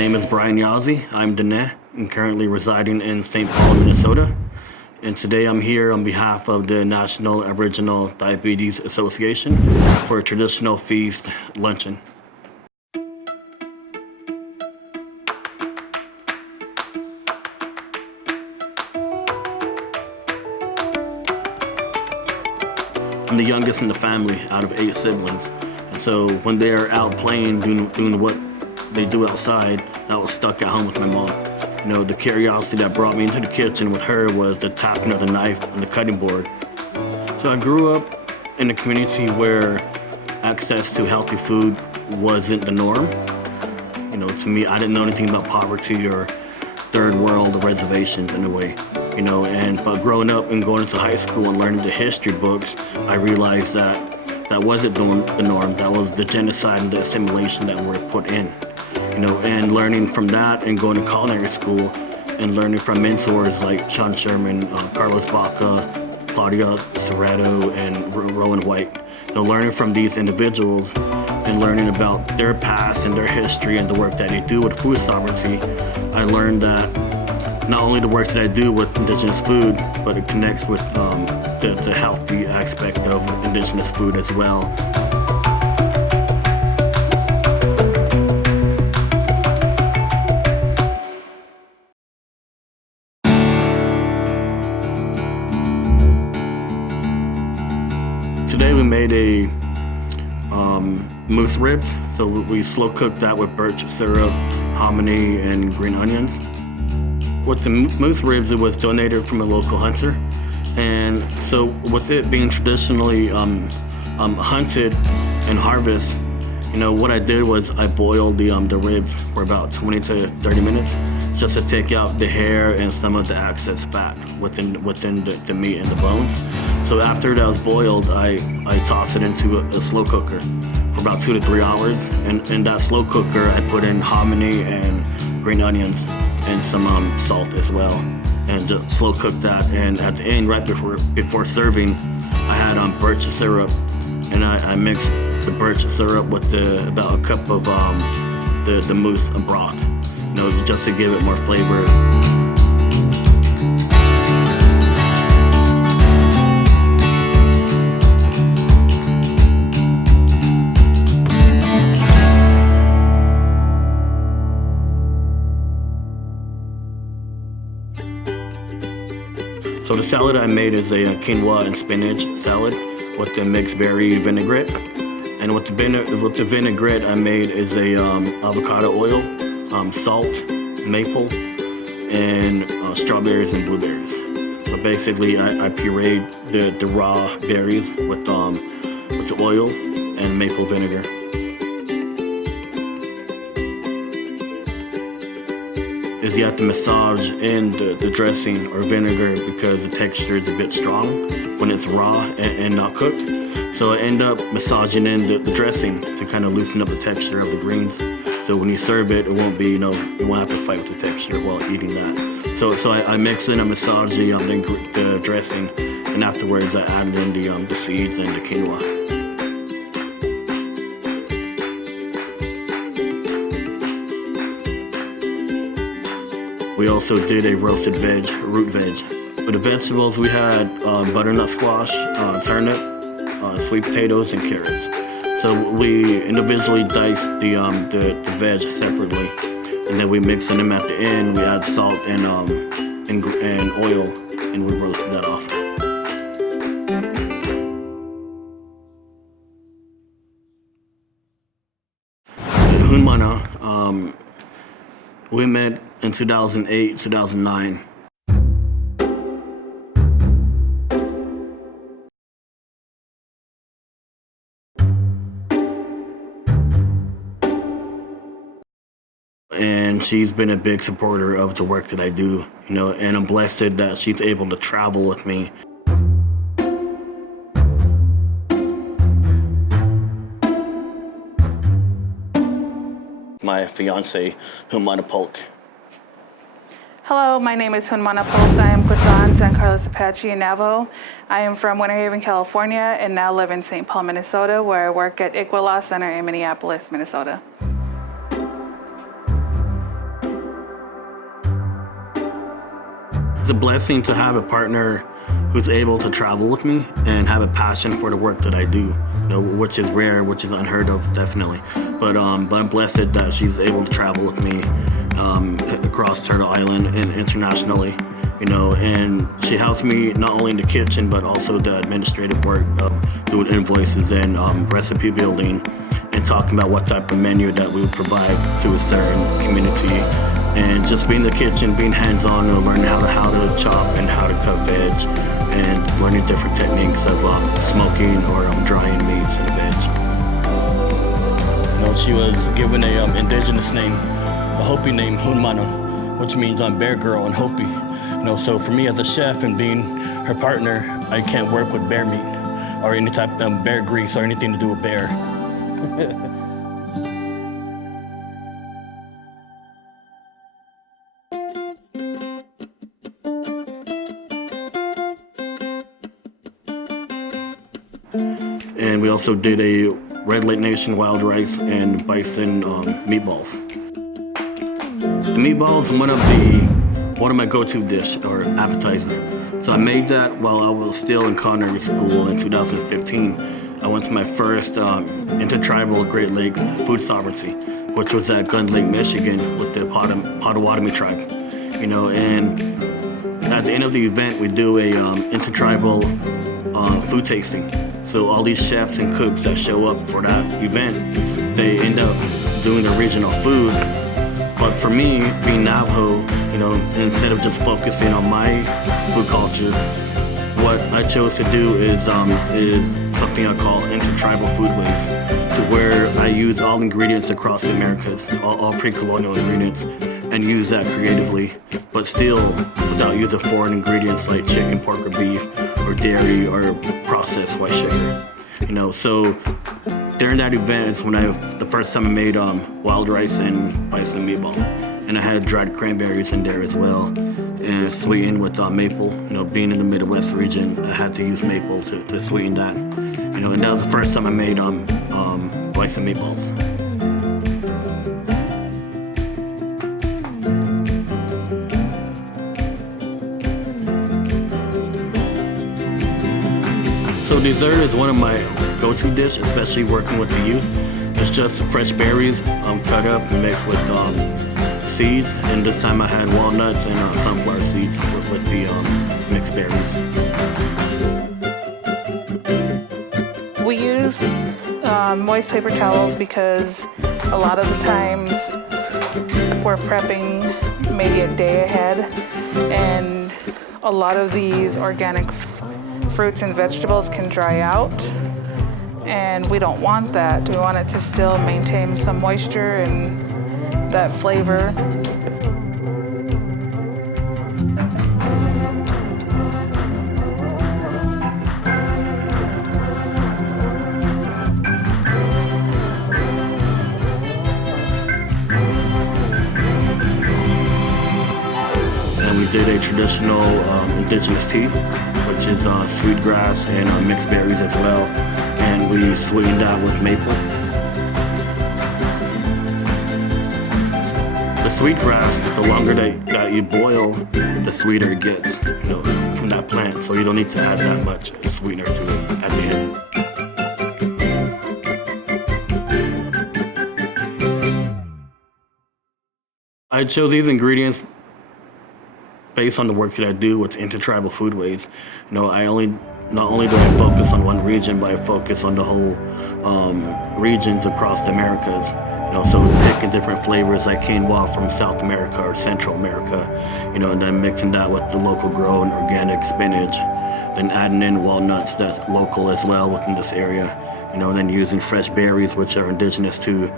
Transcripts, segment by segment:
name is Brian Yazzie. I'm Dene. I'm currently residing in St. Paul, Minnesota. And today I'm here on behalf of the National Aboriginal Diabetes Association for a traditional feast luncheon. I'm the youngest in the family out of 8 siblings. And so when they're out playing, doing what they do outside, I was stuck at home with my mom. You know, the curiosity that brought me into the kitchen with her was the tapping of the knife on the cutting board. So I grew up in a community where access to healthy food wasn't the norm. You know, to me, I didn't know anything about poverty or third world reservations in a way. You know, but growing up and going into high school and learning the history books, I realized that wasn't the norm. That was the genocide and the assimilation that were put in. You know, and learning from that and going to culinary school and learning from mentors like Sean Sherman, Carlos Baca, Claudia Serrato, and Rowan White. You know, learning from these individuals and learning about their past and their history and the work that they do with food sovereignty, I learned that not only the work that I do with indigenous food, but it connects with the healthy aspect of indigenous food as well. Today we made a moose ribs. So we slow cooked that with birch syrup, hominy, and green onions. With the moose ribs, it was donated from a local hunter. And so with it being traditionally hunted and harvested, you know, what I did was I boiled the ribs for about 20 to 30 minutes just to take out the hair and some of the excess fat within the meat and the bones. So after that was boiled, I tossed it into a slow cooker for about 2 to 3 hours. And in that slow cooker, I put in hominy and green onions and some salt as well, and just slow cook that. And at the end, right before serving, I had birch syrup, and I mixed the birch syrup with about a cup of the moose broth, you know, just to give it more flavor. So the salad I made is a quinoa and spinach salad with the mixed berry vinaigrette. And with the vinaigrette I made is a avocado oil, salt, maple, and strawberries and blueberries. So basically I pureed the raw berries with the oil and maple vinegar. Is you have to massage in the dressing or vinegar because the texture is a bit strong when it's raw and not cooked. So I end up massaging in the dressing to kind of loosen up the texture of the greens. So when you serve it, it won't be, you know, you won't have to fight with the texture while eating that. So I mix in a massage the dressing, and afterwards I added in the seeds and the quinoa. We also did a roasted root veg. For the vegetables, we had butternut squash, turnip, sweet potatoes, and carrots. So we individually diced the veg separately, and then we mixed them at the end. We add salt and oil, and we roasted that off. In Hunmana, we met in 2008, 2009. And she's been a big supporter of the work that I do, you know, and I'm blessed that she's able to travel with me. My fiance, Humana Polk. Hello, my name is Hunmana Polk. I am Kwatan San Carlos Apache and Navajo. I am from Winter Haven, California, and now live in St. Paul, Minnesota, where I work at Igwa Law Center in Minneapolis, Minnesota. a blessing to have a partner who's able to travel with me and have a passion for the work that I do, which is rare, which is unheard of, definitely. But I'm blessed that she's able to travel with me across Turtle Island and internationally, and she helps me not only in the kitchen, but also the administrative work of doing invoices and recipe building and talking about what type of menu that we would provide to a certain community. And just being in the kitchen, being hands-on, learning how to chop and how to cut veg, and learning different techniques of smoking or drying meats and veg. She was given a indigenous name, a Hopi name, Hunmana, which means bear girl in Hopi. So for me as a chef and being her partner, I can't work with bear meat or any type of bear grease or anything to do with bear. And we also did a Red Lake Nation wild rice and bison meatballs. The meatballs are one of my go-to dish or appetizer. So I made that while I was still in culinary school in 2015. I went to my first intertribal Great Lakes food sovereignty, which was at Gun Lake, Michigan, with the Potawatomi tribe. And at the end of the event, we do a intertribal food tasting. So all these chefs and cooks that show up for that event, they end up doing the original food. But for me, being Navajo, instead of just focusing on my food culture, what I chose to do is something I call intertribal foodways, to where I use all ingredients across the Americas, all pre-colonial ingredients, and use that creatively, but still without using foreign ingredients like chicken, pork, or beef, or dairy, or processed white sugar. So during that event is when the first time I made wild rice and bison meatball, and I had dried cranberries in there as well, and sweetened with maple. Being in the Midwest region, I had to use maple to sweeten that. And that was the first time I made bison meatballs. So dessert is one of my go-to dish, especially working with the youth. It's just fresh berries cut up and mixed with seeds, and this time I had walnuts and sunflower seeds with the mixed berries. We use moist paper towels because a lot of the times we're prepping maybe a day ahead, and a lot of these organic fruits and vegetables can dry out, and we don't want that. We want it to still maintain some moisture and that flavor. And we did a traditional indigenous tea, which is sweetgrass and mixed berries as well, and we sweetened that with maple. The sweetgrass, the longer that you boil, the sweeter it gets, from that plant. So you don't need to add that much sweetener to it at the end. I chose these ingredients based on the work that I do with intertribal foodways. Not only do I focus on one region, but I focus on the whole regions across the Americas. So picking different flavors like quinoa from South America or Central America, and then mixing that with the local grown organic spinach, then adding in walnuts that's local as well within this area, and then using fresh berries which are indigenous to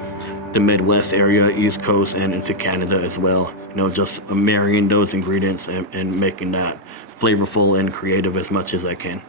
the Midwest area, East Coast, and into Canada as well. Just marrying those ingredients and making that flavorful and creative as much as I can.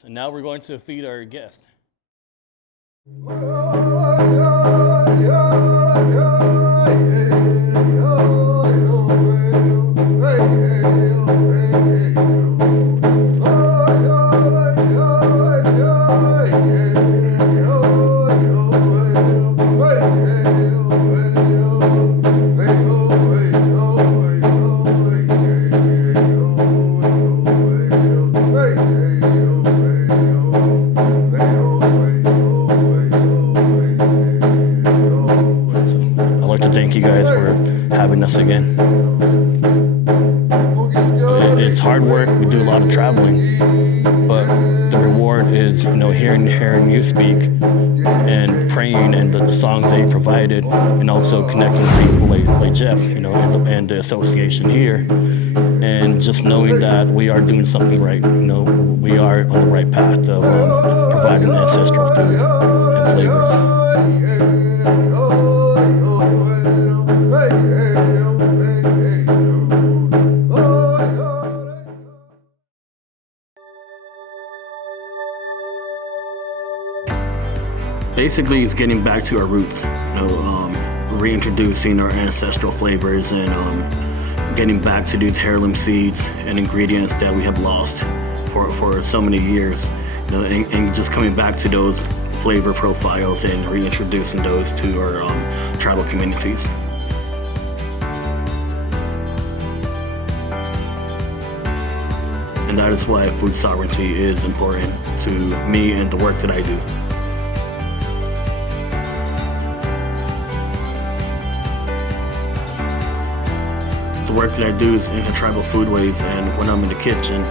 So now we're going to feed our guest. Thank you guys for having us again. It's hard work. We do a lot of traveling, but the reward is, hearing you speak and praying and the songs that you provided, and also connecting with people like Jeff, and the association here, and just knowing that we are doing something right. We are on the right path of providing ancestral food and flavors. Basically, it's getting back to our roots, reintroducing our ancestral flavors and getting back to these heirloom seeds and ingredients that we have lost for so many years, and just coming back to those flavor profiles and reintroducing those to our tribal communities. And that is why food sovereignty is important to me and the work that I do. The work that I do is intertribal foodways, and when I'm in the kitchen,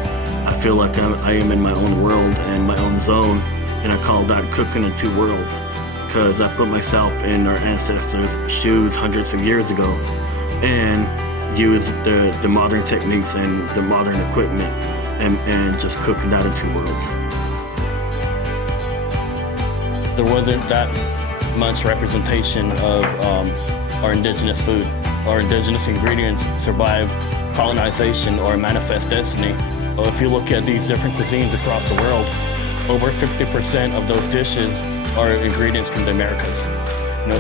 I feel like I am in my own world and my own zone, and I call that cooking in two worlds, because I put myself in our ancestors' shoes hundreds of years ago and use the modern techniques and the modern equipment and just cooking that in two worlds. There wasn't that much representation of our indigenous food. Our indigenous ingredients survive colonization or manifest destiny. Well, if you look at these different cuisines across the world, over 50% of those dishes are ingredients from the Americas.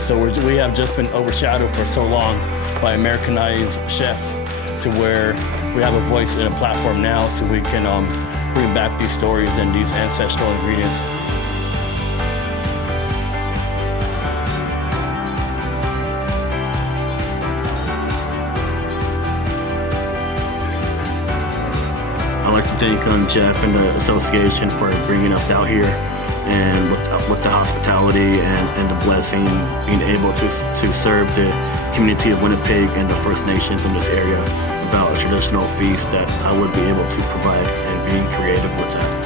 So we have just been overshadowed for so long by Americanized chefs, to where we have a voice and a platform now, so we can bring back these stories and these ancestral ingredients. I'd like to thank Jeff and the association for bringing us out here, and with the hospitality and the blessing, being able to serve the community of Winnipeg and the First Nations in this area about a traditional feast that I would be able to provide, and being creative with that.